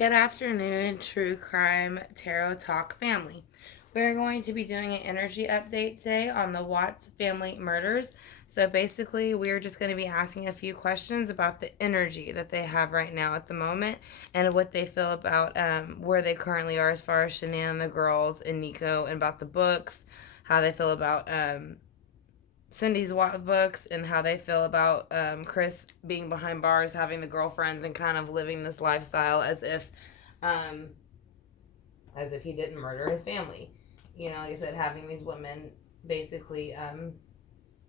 Good afternoon, True Crime Tarot Talk family. We're going to be doing an energy update today on the Watts family murders. So basically, we're just going to be asking a few questions about the energy that they have right now at the moment and what they feel about where they currently are as far as SHANNAN, the girls, and Nico, and about the books, how they feel about Cindy's books, and how they feel about Chris being behind bars, having the girlfriends, and kind of living this lifestyle as if he didn't murder his family. You know, like I said, having these women basically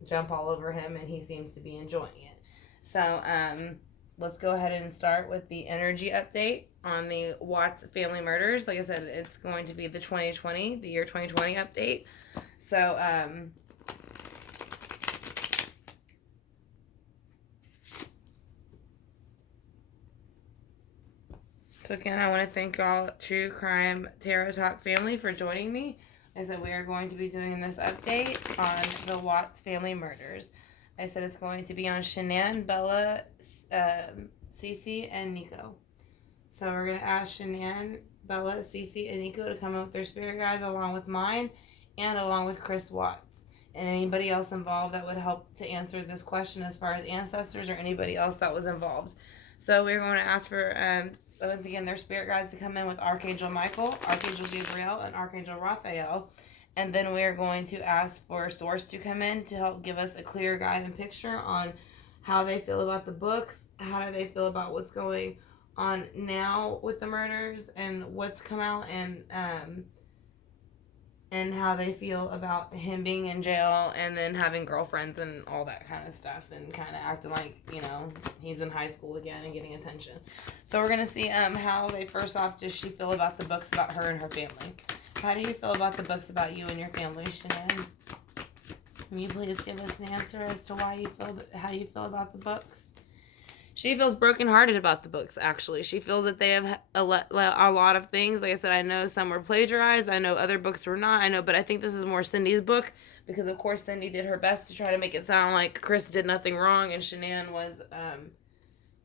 jump all over him, and he seems to be enjoying it. So let's go ahead and start with the energy update on the Watts family murders. Like I said, it's going to be the year 2020 update. So So again, I want to thank all True Crime Tarot Talk family for joining me. I said we are going to be doing this update on the Watts family murders. I said it's going to be on SHANNAN, Bella, Cece, and Nico. So we're going to ask SHANNAN, Bella, Cece, and Nico to come up with their spirit guides along with mine and along with Chris Watts. And anybody else involved that would help to answer this question as far as ancestors or anybody else that was involved. So we're going to ask for... once again, their spirit guides to come in with Archangel Michael, Archangel Gabriel, and Archangel Raphael. And then we're going to ask for Source to come in to help give us a clear guide and picture on how they feel about the books, how do they feel about what's going on now with the murders, and what's come out, and how they feel about him being in jail and then having girlfriends and all that kind of stuff and kind of acting like, you know, he's in high school again and getting attention. So we're going to see how they, first off, does she feel about the books about her and her family? How do you feel about the books about you and your family, SHANNAN? Can you please give us an answer as to why you feel, how you feel about the books? She feels brokenhearted about the books, actually. She feels that they have a lot of things. Like I said, I know some were plagiarized. I know other books were not. I know, but I think this is more Cindy's book because, of course, Cindy did her best to try to make it sound like Chris did nothing wrong and SHANNAN was,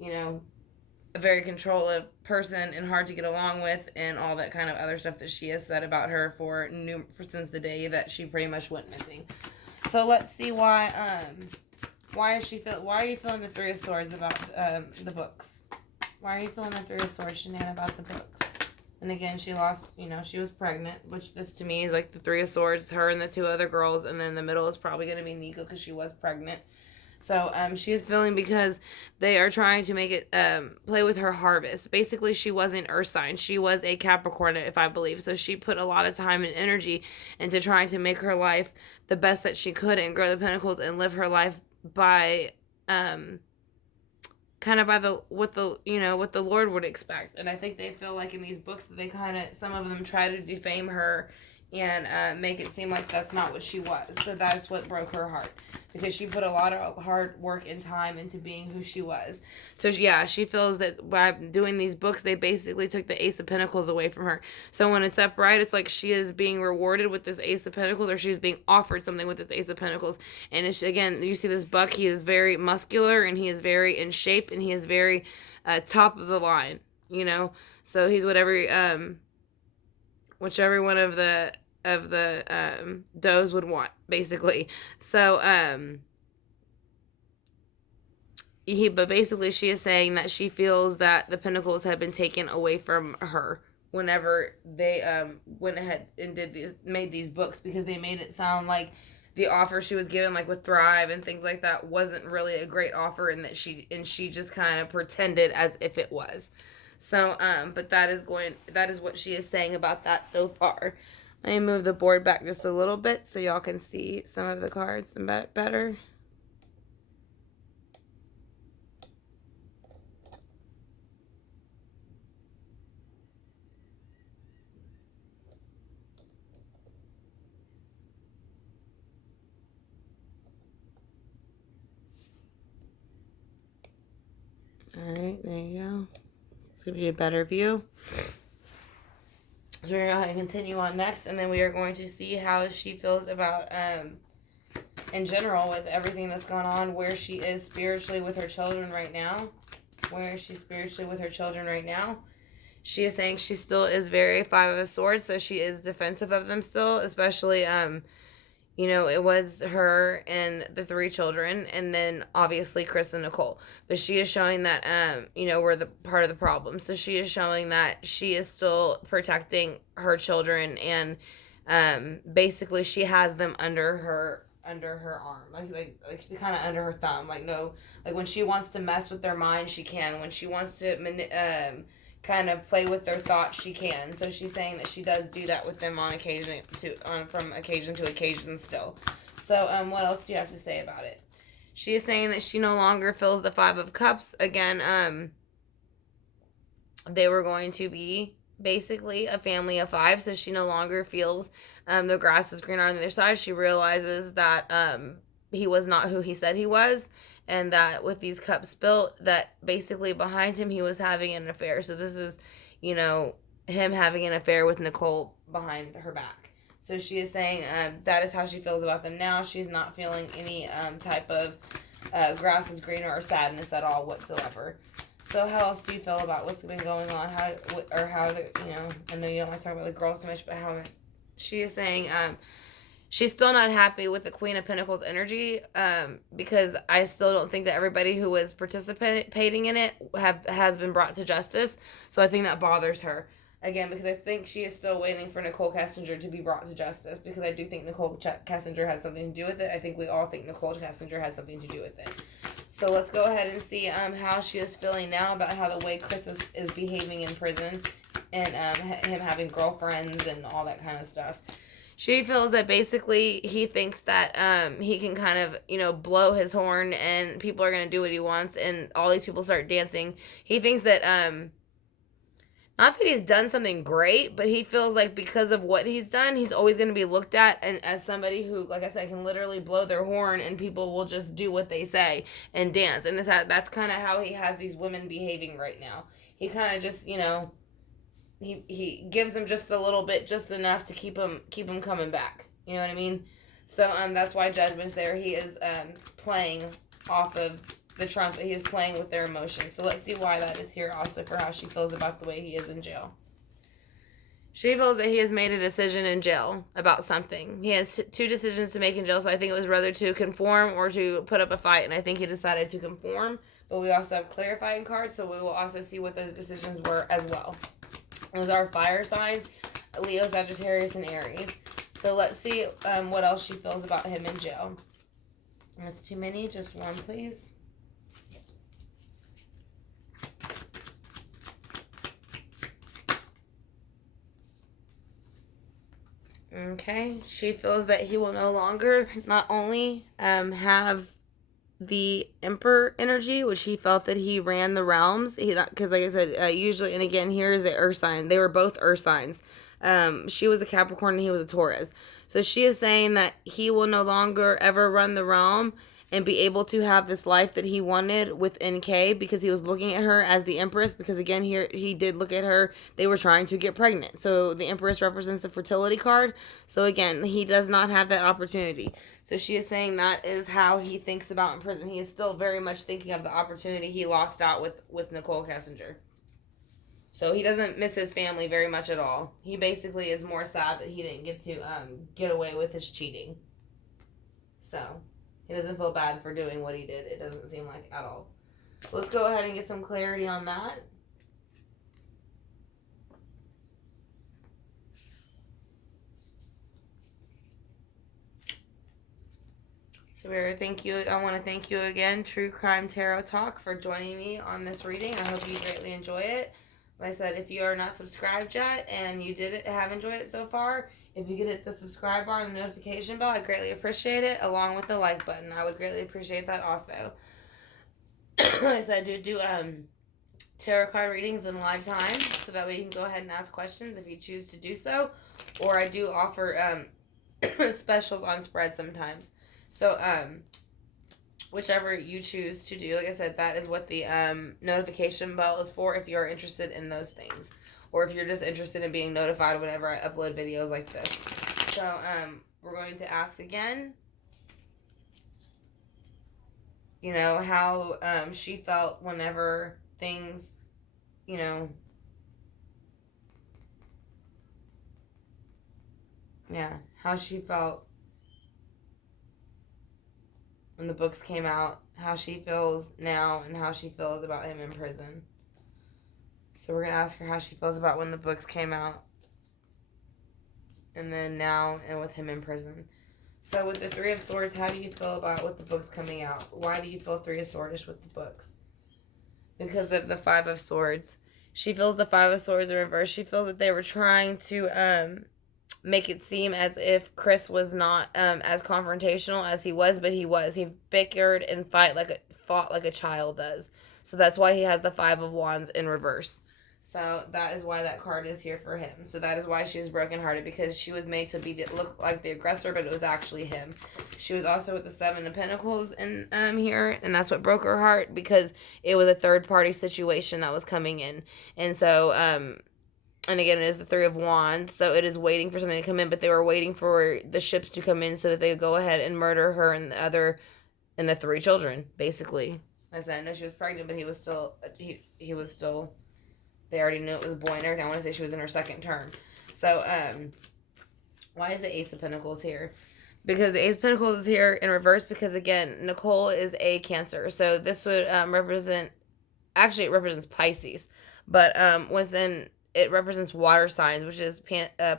you know, a very controlling person and hard to get along with and all that kind of other stuff that she has said about her for since the day that she pretty much went missing. So let's see why... Why are you feeling the Three of Swords about the books? Why are you feeling the Three of Swords, SHANNAN, about the books? And again, she lost, you know, she was pregnant, which this to me is like the Three of Swords, her and the two other girls, and then the middle is probably going to be Nico because she was pregnant. So she is feeling because they are trying to make it play with her harvest. Basically, she wasn't Earth sign. She was a Capricorn, if I believe. So she put a lot of time and energy into trying to make her life the best that she could and grow the pentacles and live her life by kind of by what the Lord would expect. And I think they feel like in these books that they kind of, some of them try to defame her and make it seem like that's not what she was. So that's what broke her heart, because she put a lot of hard work and time into being who she was. So yeah, she feels that by doing these books, they basically took the Ace of Pentacles away from her. So when it's upright, it's like she is being rewarded with this Ace of Pentacles, or she's being offered something with this Ace of Pentacles. And it's, again, you see this buck, he is very muscular and he is very in shape and he is very top of the line, you know. So he's whichever one of the does would want, basically. So but basically she is saying that she feels that the pentacles have been taken away from her whenever they went ahead and made these books, because they made it sound like the offer she was given, like with Thrive and things like that, wasn't really a great offer, and that she just kind of pretended as if it was. So, but that is what she is saying about that so far. Let me move the board back just a little bit so y'all can see some of the cards better. All right, there you go. It's going to be a better view. So we're going to go ahead and continue on next, and then we are going to see how she feels about, in general, with everything that's gone on, where she is spiritually with her children right now. Where is she spiritually with her children right now? She is saying she still is very Five of Swords, so she is defensive of them still, especially, it was her and the three children, and then obviously Chris and Nicole. But she is showing that, we're the part of the problem. So she is showing that she is still protecting her children, and basically she has them under her arm, like kind of under her thumb. Like, no, like when she wants to mess with their mind, she can. When she wants to kind of play with their thoughts, she can. So she's saying that she does do that with them from occasion to occasion still. So what else do you have to say about it? She is saying that she no longer feels the Five of Cups again. They were going to be basically a family of five, so she no longer feels the grass is greener on the other side. She realizes that he was not who he said he was, and that with these cups built, that basically behind him he was having an affair. So this is, him having an affair with Nicole behind her back. So she is saying that is how she feels about them now. She's not feeling any type of grass is greener or sadness at all whatsoever. So how else do you feel about what's been going on? How I know you don't like to talk about the girls so much, but how she is saying she's still not happy with the Queen of Pentacles energy, because I still don't think that everybody who was participating in it has been brought to justice. So I think that bothers her. Again, because I think she is still waiting for Nicole Kessinger to be brought to justice, because I do think Nicole Kessinger has something to do with it. I think we all think Nicole Kessinger has something to do with it. So let's go ahead and see how she is feeling now about how the way Chris is behaving in prison, and him having girlfriends and all that kind of stuff. She feels that basically he thinks that he can kind of, blow his horn and people are going to do what he wants and all these people start dancing. He thinks that, not that he's done something great, but he feels like because of what he's done, he's always going to be looked at and as somebody who, like I said, can literally blow their horn and people will just do what they say and dance. And that's kind of how he has these women behaving right now. He kind of just, he gives them just a little bit, just enough to keep them coming back. You know what I mean? So that's why Judgment's there. He is playing off of the trumpet. He is playing with their emotions. So let's see why that is here also for how she feels about the way he is in jail. She feels that he has made a decision in jail about something. He has two decisions to make in jail, so I think it was rather to conform or to put up a fight, and I think he decided to conform. But we also have clarifying cards, so we will also see what those decisions were as well. Those are fire signs, Leo, Sagittarius, and Aries. So let's see what else she feels about him in jail. That's too many. Just one, please. Okay. She feels that he will no longer not only have the Emperor energy, which he felt that he ran the realms. Because like I said, usually, and again, here is the Earth sign. They were both Earth signs. She was a Capricorn and he was a Taurus. So she is saying that he will no longer ever run the realm and be able to have this life that he wanted with NK, because he was looking at her as the Empress, because again, here he did look at her. They were trying to get pregnant. So the Empress represents the fertility card. So again, he does not have that opportunity. So she is saying that is how he thinks about in prison. He is still very much thinking of the opportunity he lost out with Nicole Kessinger. So he doesn't miss his family very much at all. He basically is more sad that he didn't get to get away with his cheating. So he doesn't feel bad for doing what he did. It doesn't seem like at all. Let's go ahead and get some clarity on that. So I want to thank you again, True Crime Tarot Talk, for joining me on this reading. I hope you greatly enjoy it. Like I said, if you are not subscribed yet and you have enjoyed it so far, if you could hit the subscribe bar and the notification bell, I'd greatly appreciate it, along with the like button. I would greatly appreciate that also. Like I said, I do tarot card readings in live time, so that way you can go ahead and ask questions if you choose to do so. Or I do offer specials on spreads sometimes. So, whichever you choose to do, like I said, that is what the notification bell is for if you're interested in those things. Or if you're just interested in being notified whenever I upload videos like this. So, we're going to ask again, how she felt whenever things, Yeah, how she felt when the books came out, how she feels now, and how she feels about him in prison. So we're going to ask her how she feels about when the books came out, and then now, and with him in prison. So with the Three of Swords, how do you feel about with the books coming out? Why do you feel Three of Swordish with the books? Because of the Five of Swords. She feels the Five of Swords in reverse. She feels that they were trying to make it seem as if Chris was not as confrontational as he was, but he was. He bickered and fought like a child does. So that's why he has the Five of Wands in reverse. So that is why that card is here for him. So that is why she was brokenhearted, because she was made to look like the aggressor, but it was actually him. She was also with the Seven of Pentacles in here, and that's what broke her heart, because it was a third party situation that was coming in. And so and again, it is the Three of Wands, so it is waiting for something to come in, but they were waiting for the ships to come in so that they would go ahead and murder her and the three children, basically. I said, I know she was pregnant, but he was still, they already knew it was a boy and everything. I want to say she was in her second term. So, why is the Ace of Pentacles here? Because the Ace of Pentacles is here in reverse because, again, Nicole is a Cancer. So, this would represent, actually, it represents Pisces. But it represents water signs, which is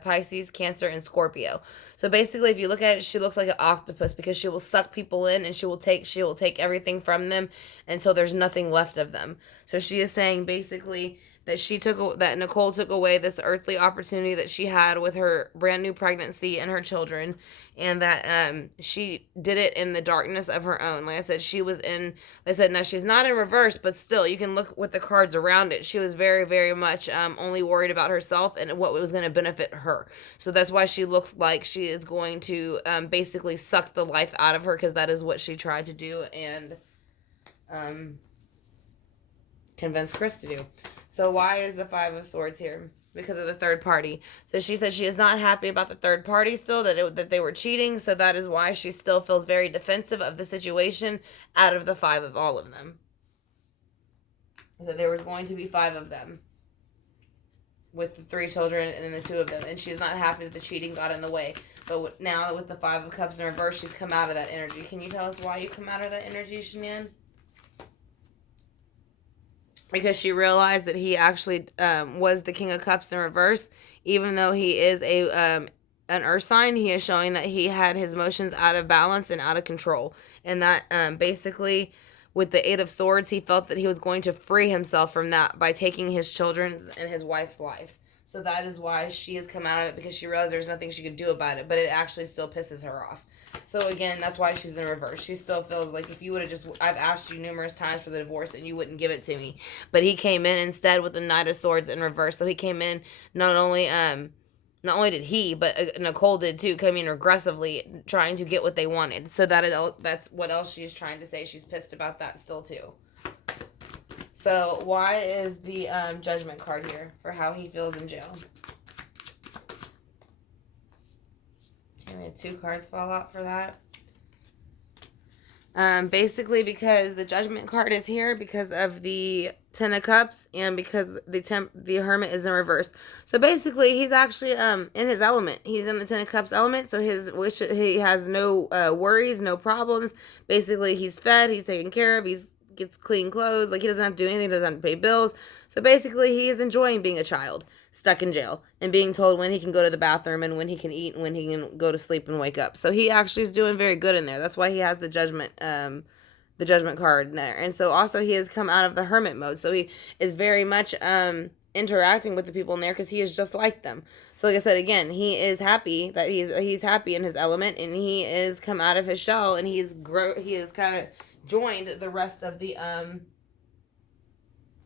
Pisces, Cancer, and Scorpio. So basically, if you look at it, she looks like an octopus because she will suck people in and she will take everything from them until there's nothing left of them. So she is saying basically that Nicole took away this earthly opportunity that she had with her brand new pregnancy and her children, and that she did it in the darkness of her own. Like I said, now she's not in reverse, but still, you can look with the cards around it. She was very, very much only worried about herself and what was going to benefit her. So that's why she looks like she is going to basically suck the life out of her, because that is what she tried to do and convince Chris to do. So why is the Five of Swords here? Because of the third party. So she said she is not happy about the third party still, that they were cheating. So that is why she still feels very defensive of the situation out of the five of all of them. So there was going to be five of them with the three children and then the two of them. And she's not happy that the cheating got in the way. But now with the Five of Cups in reverse, she's come out of that energy. Can you tell us why you come out of that energy, Shannan? Because she realized that he actually was the King of Cups in reverse. Even though he is an earth sign, he is showing that he had his emotions out of balance and out of control. And that basically, with the Eight of Swords, he felt that he was going to free himself from that by taking his children's and his wife's life. So that is why she has come out of it, because she realized there's nothing she could do about it. But it actually still pisses her off. So again, that's why she's in reverse. She still feels like if you would have I've asked you numerous times for the divorce and you wouldn't give it to me. But he came in instead with the Knight of Swords in reverse. So he came in, not only did he, but Nicole did too, come in aggressively trying to get what they wanted. So that's what else she's trying to say. She's pissed about that still too. So why is the Judgment card here for how he feels in jail? We had two cards fall out for that. Basically because the Judgment card is here because of the Ten of Cups and because the Hermit is in reverse. So basically he's actually in his element. He's in the Ten of Cups element, so he has no worries, no problems. Basically he's fed, he's taken care of, gets clean clothes, like he doesn't have to do anything, doesn't have to pay bills. So basically he is enjoying being a child stuck in jail and being told when he can go to the bathroom and when he can eat and when he can go to sleep and wake up. So he actually is doing very good in there. That's why he has the Judgment card in there. And so also he has come out of the Hermit mode, so he is very much interacting with the people in there because he is just like them. So like I said, again, he is happy that he's happy in his element, and he is come out of his shell, and he is kind of joined the rest of the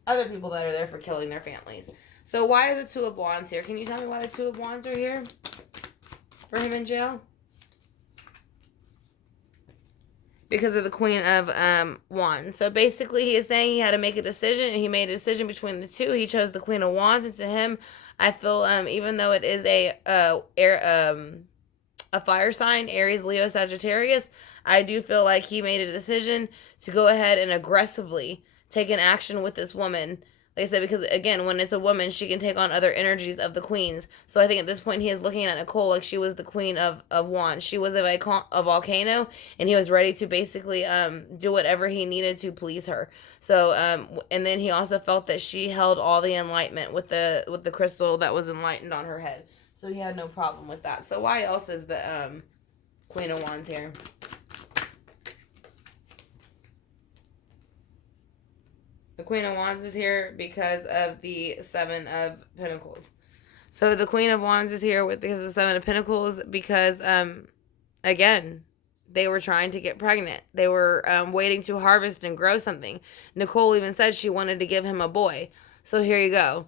other people that are there for killing their families. So why is the Two of Wands here? Can you tell me why the Two of Wands are here for him in jail? Because of the Queen of Wands. So basically he is saying he had to make a decision, and he made a decision between the two. He chose the Queen of Wands, and to him, I feel even though it is a fire sign, Aries, Leo, Sagittarius, I do feel like he made a decision to go ahead and aggressively take an action with this woman Like I said, because again, when it's a woman, she can take on other energies of the queens. So I think at this point he is looking at Nicole like she was the queen of wands. She was a volcano, and he was ready to basically do whatever he needed to please her. So and then he also felt that she held all the enlightenment with the crystal that was enlightened on her head. So he had no problem with that. So why else is the Queen of Wands here? The Queen of Wands is here because of the Seven of Pentacles. So the Queen of Wands is here because of the Seven of Pentacles because, again, they were trying to get pregnant. They were waiting to harvest and grow something. Nicole even said she wanted to give him a boy. So here you go.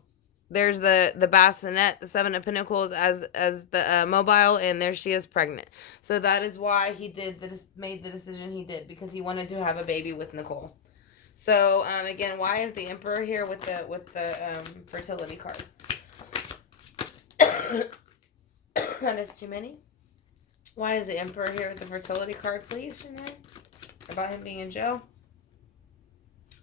There's the bassinet, the Seven of Pentacles as the mobile, and there she is pregnant. So that is why he made the decision he did, because he wanted to have a baby with Nicole. So, again, why is the Emperor here with the fertility card? That is too many. Why is the Emperor here with the fertility card, please, Shannon? About him being in jail?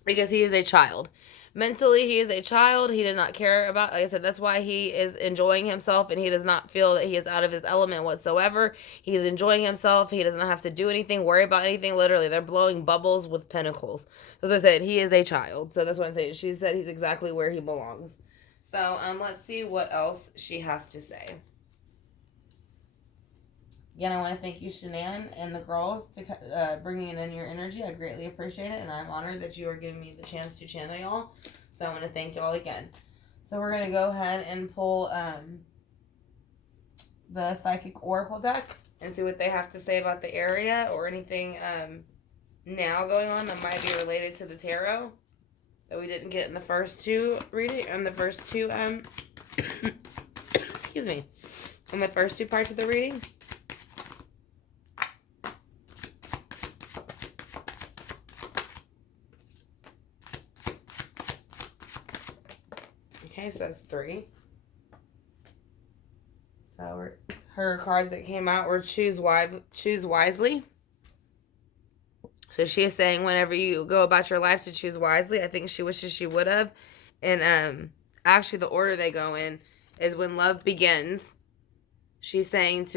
Because he is a child. Mentally, he is a child. He did not care about, like I said, that's why he is enjoying himself, and he does not feel that he is out of his element whatsoever. He is enjoying himself. He does not have to do anything, worry about anything. Literally, they're blowing bubbles with pentacles. As I said, he is a child. So that's what I'm saying. She said he's exactly where he belongs. So let's see what else she has to say. Again, I want to thank you, Shannan, and the girls, to bringing in your energy. I greatly appreciate it, and I'm honored that you are giving me the chance to channel y'all. So I want to thank y'all again. So we're going to go ahead and pull the Psychic Oracle deck and see what they have to say about the area or anything now going on that might be related to the tarot that we didn't get in the first two reading, and the first two excuse me, in the first two parts of the reading. Okay, so that's 3. So her cards that came out were choose wisely. So she is saying whenever you go about your life to choose wisely. I think she wishes she would have. And actually the order they go in is when love begins. She's saying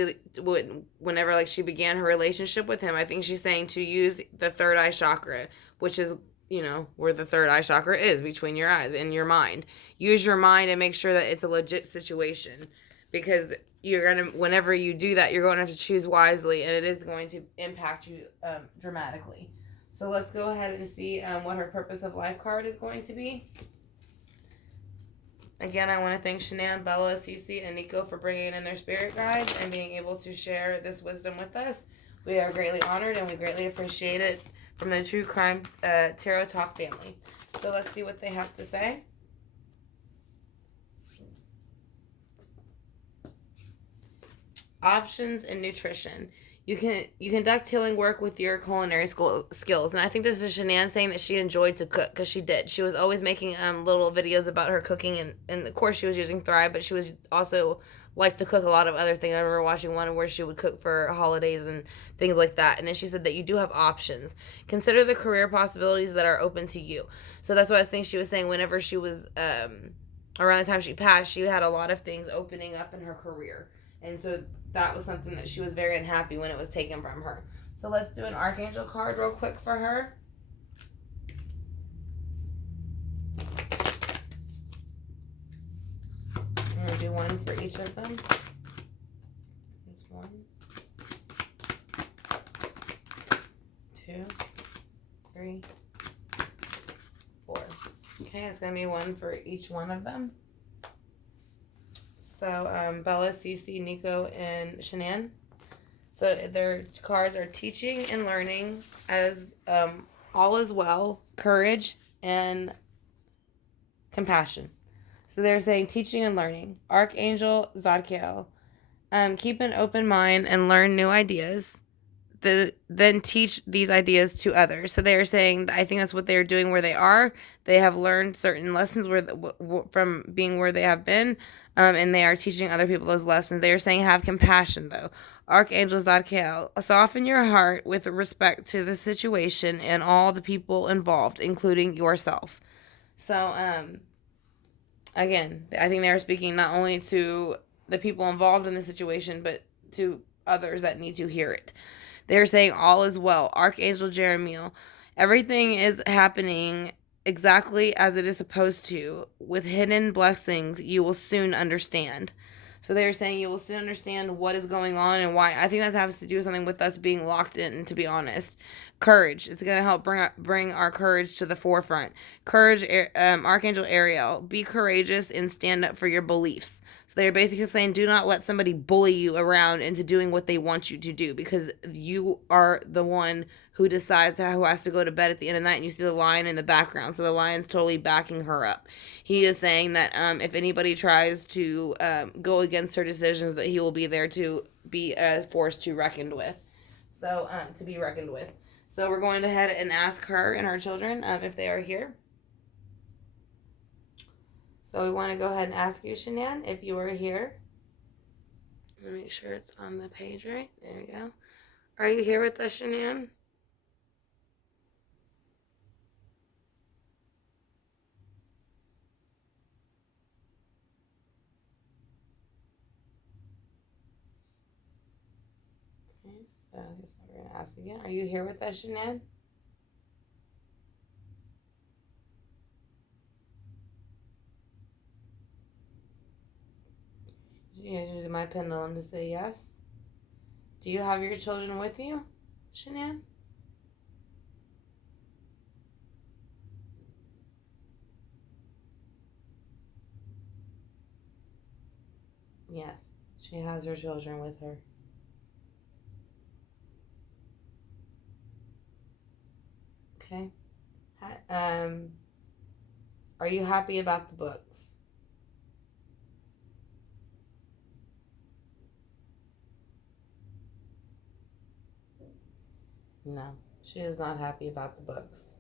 whenever like she began her relationship with him, I think she's saying to use the third eye chakra, which is, you know, where the third eye chakra is, between your eyes, in your mind. Use your mind and make sure that it's a legit situation, because whenever you do that, you're going to have to choose wisely, and it is going to impact you dramatically. So let's go ahead and see what her purpose of life card is going to be. Again, I want to thank Shannan, Bella, Cece, and Nico for bringing in their spirit guides and being able to share this wisdom with us. We are greatly honored, and we greatly appreciate it, from the True Crime Tarot Talk family. So let's see what they have to say. Options in nutrition. You conduct healing work with your culinary skills. And I think this is Shannan saying that she enjoyed to cook, because she did. She was always making little videos about her cooking, and of course she was using Thrive, but she was also liked to cook a lot of other things. I remember watching one where she would cook for holidays and things like that. And then she said that you do have options. Consider the career possibilities that are open to you. So that's what I think she was saying. Whenever she was around the time she passed, she had a lot of things opening up in her career. And so that was something that she was very unhappy when it was taken from her. So let's do an Archangel card real quick for her. I'm going to do one for each of them. There's 1, 2, 3, 4. Okay, it's going to be one for each one of them. So, Bella, Cece, Nico, and Shannan. So, their cards are teaching and learning, as all is well, courage, and compassion. So, they're saying teaching and learning. Archangel Zadkiel. Keep an open mind and learn new ideas. Then teach these ideas to others. So, they are saying, I think that's what they're doing where they are. They have learned certain lessons from being where they have been. And they are teaching other people those lessons. They are saying have compassion, though. Archangel Zadkiel, soften your heart with respect to the situation and all the people involved, including yourself. So, Again, I think they're speaking not only to the people involved in the situation, but to others that need to hear it. They're saying all is well. Archangel Jeremiel, everything is happening exactly as it is supposed to. With hidden blessings, you will soon understand. So they're saying you will soon understand what is going on and why. I think that has to do with something with us being locked in, to be honest. Courage. It's going to help bring our courage to the forefront. Courage, Archangel Ariel. Be courageous and stand up for your beliefs. So they're basically saying do not let somebody bully you around into doing what they want you to do, because you are the one who decides who has to go to bed at the end of the night, and you see the lion in the background. So the lion's totally backing her up. He is saying that if anybody tries to go against her decisions, that he will be there to be a force to reckon with. So, to be reckoned with. So we're going to head and ask her and her children if they are here. So we want to go ahead and ask you, Shannan, if you are here. Let me make sure it's on the page right. There we go. Are you here with us, Shannan? Okay, so I guess we're going to ask again. Are you here with us, Shannan? You guys using my pendulum to say yes. Do you have your children with you, Shannan? Yes, she has her children with her. Okay. Are you happy about the books? No, she is not happy about the books.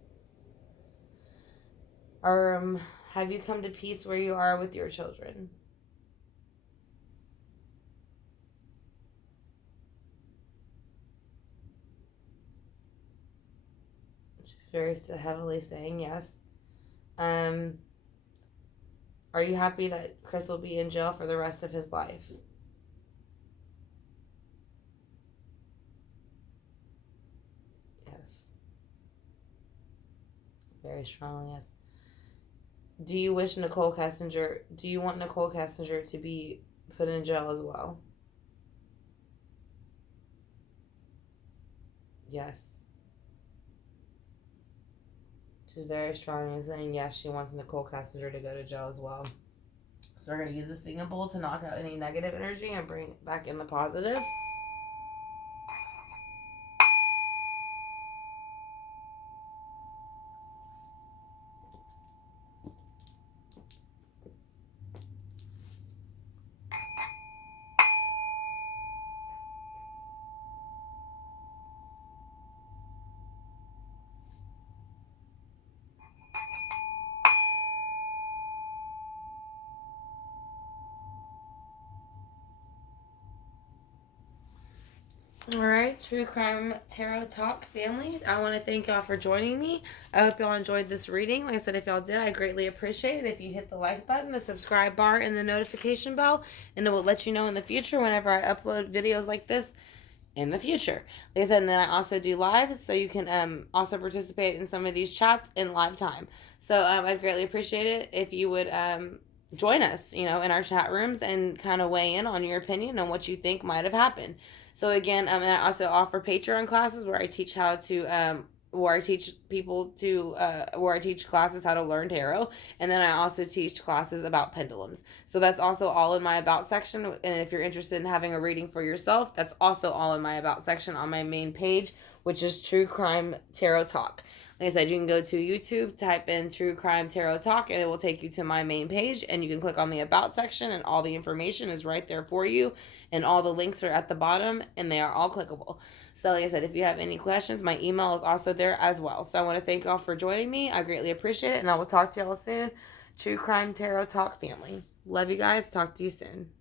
Have you come to peace where you are with your children? She's very heavily saying yes. Are you happy that Chris will be in jail for the rest of his life? Yes. Very strongly, yes. Do you want Nicole Kessinger to be put in jail as well? Yes. She's very strong in saying yes, she wants Nicole Kessinger to go to jail as well. So we're going to use the singing bowl to knock out any negative energy and bring back in the positive. All right, True Crime Tarot Talk family. I want to thank y'all for joining me. I hope y'all enjoyed this reading. Like I said, if y'all did, I greatly appreciate it if you hit the like button, the subscribe bar, and the notification bell, and it will let you know in the future whenever I upload videos like this in the future. Like I said, and then I also do lives, so you can also participate in some of these chats in live time. So I'd greatly appreciate it if you would join us, in our chat rooms and kind of weigh in on your opinion on what you think might have happened. So again, and I also offer Patreon classes where I teach how to, where I teach classes how to learn tarot. And then I also teach classes about pendulums. So that's also all in my about section. And if you're interested in having a reading for yourself, that's also all in my about section on my main page, which is True Crime Tarot Talk. Like I said, you can go to YouTube, type in True Crime Tarot Talk, and it will take you to my main page, and you can click on the About section, and all the information is right there for you, and all the links are at the bottom, and they are all clickable. So like I said, if you have any questions, my email is also there as well. So I want to thank y'all for joining me. I greatly appreciate it, and I will talk to y'all soon. True Crime Tarot Talk family. Love you guys. Talk to you soon.